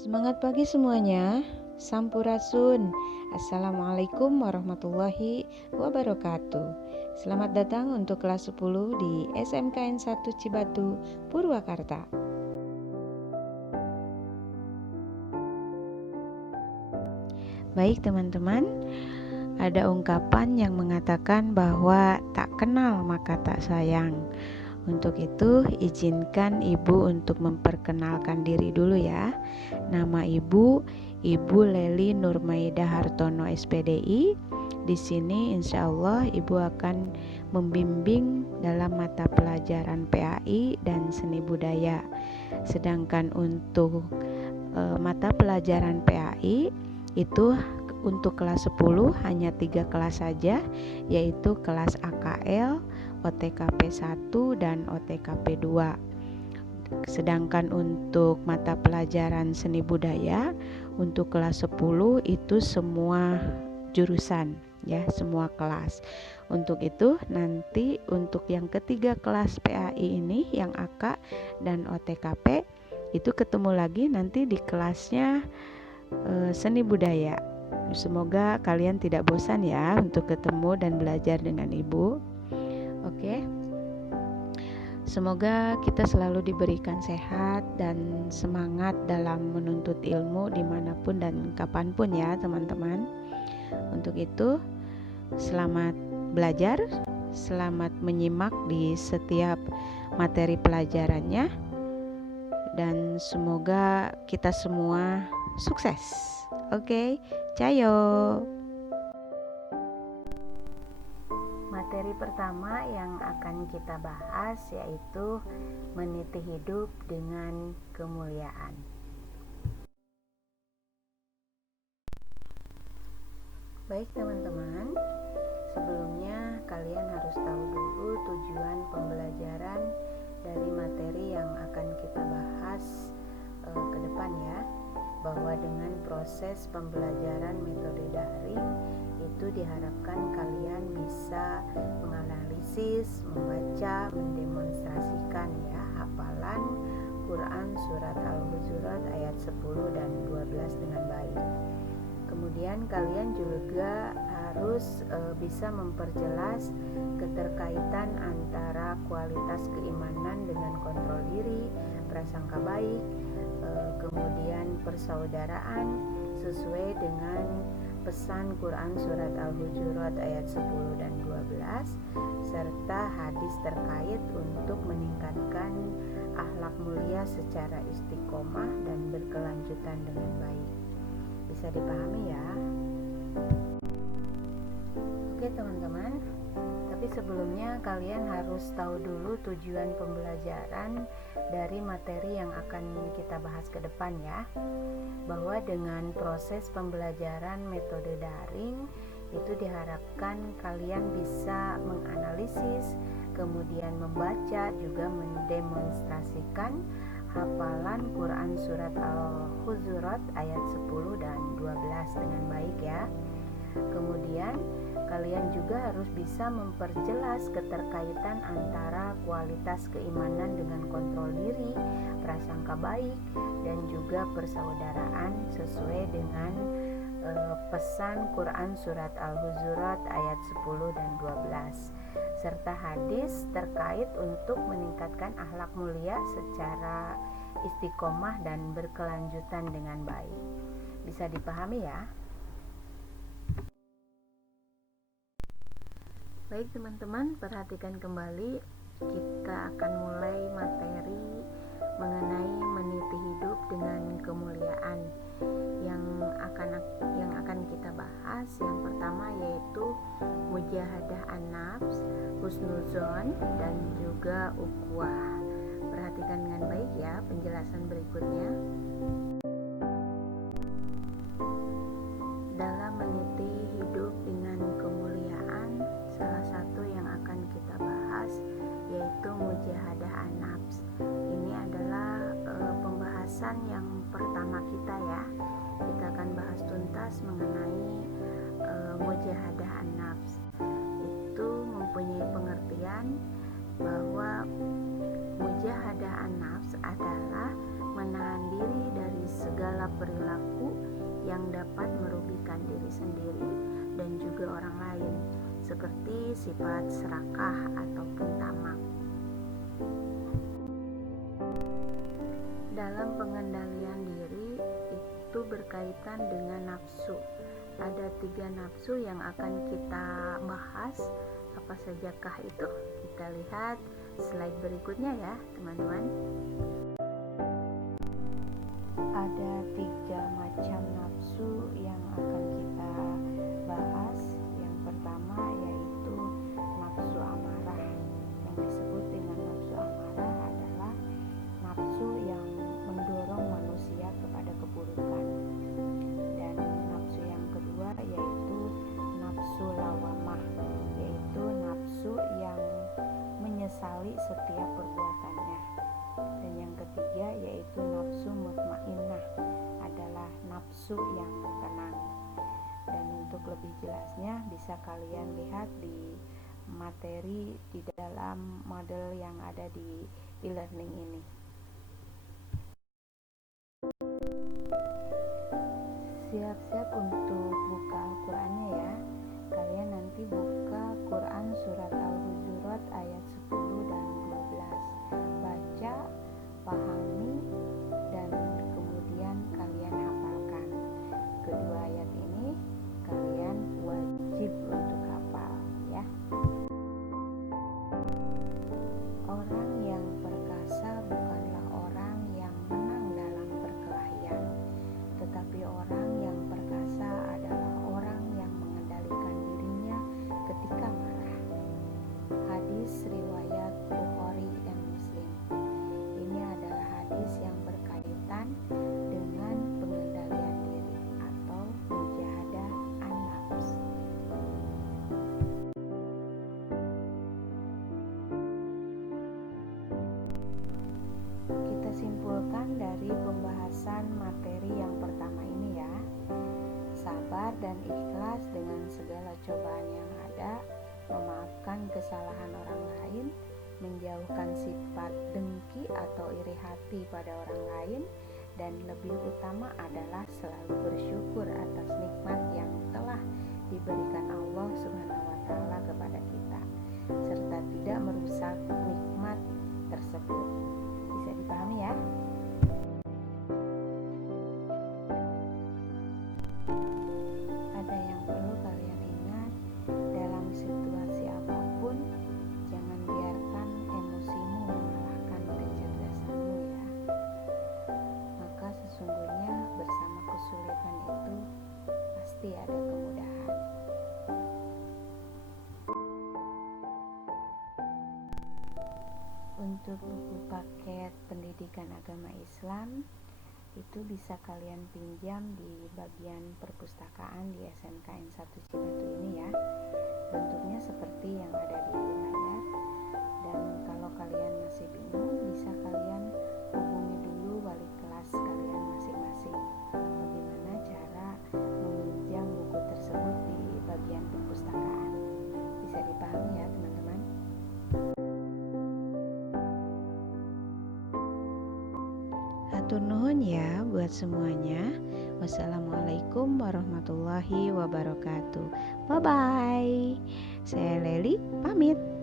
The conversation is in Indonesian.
Semangat pagi semuanya. Sampurasun. Assalamualaikum warahmatullahi wabarakatuh. Selamat datang untuk kelas 10 di SMKN 1 Cibatu, Purwakarta. Baik teman-teman, ada ungkapan yang mengatakan bahwa tak kenal maka tak sayang. Untuk itu, izinkan Ibu untuk memperkenalkan diri dulu ya. Nama Ibu Leli Nurmaida Hartono SPDI. Di sini insya Allah Ibu akan membimbing dalam mata pelajaran PAI dan seni budaya. Sedangkan untuk mata pelajaran PAI itu untuk kelas 10 hanya 3 kelas saja, yaitu kelas AKL, OTKP 1 dan OTKP 2. Sedangkan untuk mata pelajaran seni budaya untuk kelas 10 itu semua jurusan ya, semua kelas. Untuk itu nanti untuk yang ketiga kelas PAI ini yang AK dan OTKP itu ketemu lagi nanti di kelasnya seni budaya. Semoga kalian tidak bosan ya untuk ketemu dan belajar dengan Ibu. Oke. Semoga kita selalu diberikan sehat dan semangat dalam menuntut ilmu dimanapun dan kapanpun ya teman-teman. Untuk itu, selamat belajar, selamat menyimak di setiap materi pelajarannya, dan semoga kita semua sukses. Oke, cayo. Materi pertama yang akan kita bahas yaitu meniti hidup dengan kemuliaan. Baik teman-teman, sebelumnya kalian harus tahu dulu tujuan pembelajaran dari materi yang akan kita bahas ke depan ya, bahwa dengan proses pembelajaran metode daring itu diharapkan kalian bisa menganalisis, membaca, mendemonstrasikan ya hafalan Quran surat Al-Hujurat ayat 10 dan 12 dengan baik. Kemudian kalian juga harus bisa memperjelas keterkaitan antara kualitas keimanan dengan kontrol diri, prasangka baik, kemudian persaudaraan sesuai dengan pesan Quran surat Al-Hujurat ayat 10 dan 12 serta hadis terkait untuk meningkatkan akhlak mulia secara istiqomah dan berkelanjutan dengan baik. Bisa dipahami ya? Oke teman-teman, tapi sebelumnya kalian harus tahu dulu tujuan pembelajaran dari materi yang akan kita bahas ke depan ya, bahwa dengan proses pembelajaran metode daring itu diharapkan kalian bisa menganalisis, kemudian membaca, juga mendemonstrasikan hafalan Quran surat Al-Hujurat ayat 10 dan 12 dengan baik ya. Kemudian kalian juga harus bisa memperjelas keterkaitan antara kualitas keimanan dengan kontrol diri, prasangka baik, dan juga persaudaraan sesuai dengan pesan Quran surat Al-Hujurat ayat 10 dan 12 serta hadis terkait untuk meningkatkan akhlak mulia secara istiqomah dan berkelanjutan dengan baik. Bisa dipahami ya? Baik teman-teman, perhatikan kembali, kita akan mulai materi mengenai meniti hidup dengan kemuliaan yang akan kita bahas. Yang pertama yaitu mujahadah an-nafs, husnuzon, dan juga ukhuwah. Perhatikan dengan baik ya penjelasan berikutnya. Dalam meniti hidup dengan kemuliaan, salah satu yang akan kita bahas yaitu mujahadah an-nafs. Ini adalah pembahasan yang pertama kita ya. Kita akan bahas tuntas mengenai mujahadah an-nafs. Itu mempunyai pengertian bahwa mujahadah an-nafs adalah menahan diri dari segala sikap perilaku yang dapat merugikan diri sendiri dan juga orang lain, seperti sifat serakah ataupun tamak. Dalam pengendalian diri itu berkaitan dengan nafsu. Ada 3 nafsu yang akan kita bahas. Apa sajakah itu? Kita lihat slide berikutnya ya teman-teman. Ada 3 macam nafsu yang akan kita bahas. Yang pertama yaitu nafsu amarah. Yang disebut dengan nafsu amarah adalah nafsu yang mendorong manusia kepada keburukan. Dan nafsu yang kedua yaitu nafsu lawamah, yaitu nafsu yang menyesali setiap perbuatannya. Dan yang ketiga yaitu nafsu mutmainnah, adalah nafsu yang tenang. Dan untuk lebih jelasnya bisa kalian lihat di materi di dalam model yang ada di e-learning ini. Siap-siap untuk buka Al-Qur'annya ya. Kalian nanti buka Quran surat Al-Hujurat ayat 10 dan 12. Baca, pahami, dan kemudian kalian hafalkan. Kedua ayat ini kalian wajib untuk hafal ya. Orang yang perkasa bukanlah orang yang menang dalam perkelahian, tetapi orang yang perkasa adalah orang yang mengendalikan dirinya ketika marah. Hadis riwayat Bukhari dan Muslim. Ini adalah hadis yang berkaitan dengan pengendalian diri atau mujahadah an-nafs. Kita simpulkan dari pembahasan materi yang pertama ini ya. Sabar dan ikhlas dengan segala cobaan yang ada, memaafkan kesalahan orang lain, menjauhkan sifat dengki atau iri hati pada orang lain, dan lebih utama adalah selalu bersyukur atas nikmat yang telah diberikan Allah Subhanahu wa Ta'ala kepada kita, serta tidak merusak nikmat tersebut. Bisa dipahami ya? Ada yang perlu kalian ingat, dalam situasi apapun jangan biarkan emosimu mengalahkan kecerdasanmu ya. Maka sesungguhnya bersama kesulitan itu pasti ada kemudahan. Untuk buku paket pendidikan agama Islam itu bisa kalian pinjam di bagian perpustakaan di SMKN 1 Cibatu ini ya. Bentuknya seperti yang ada di layar. Dan kalau kalian masih bingung, bisa kalian hubungi dulu wali kelas kalian masing-masing. Bagaimana cara meminjam buku tersebut di bagian perpustakaan. Bisa dipahami ya teman-teman? Hatur nuhun ya buat semuanya. Wassalamualaikum warahmatullahi wabarakatuh. Bye bye. Saya Leli pamit.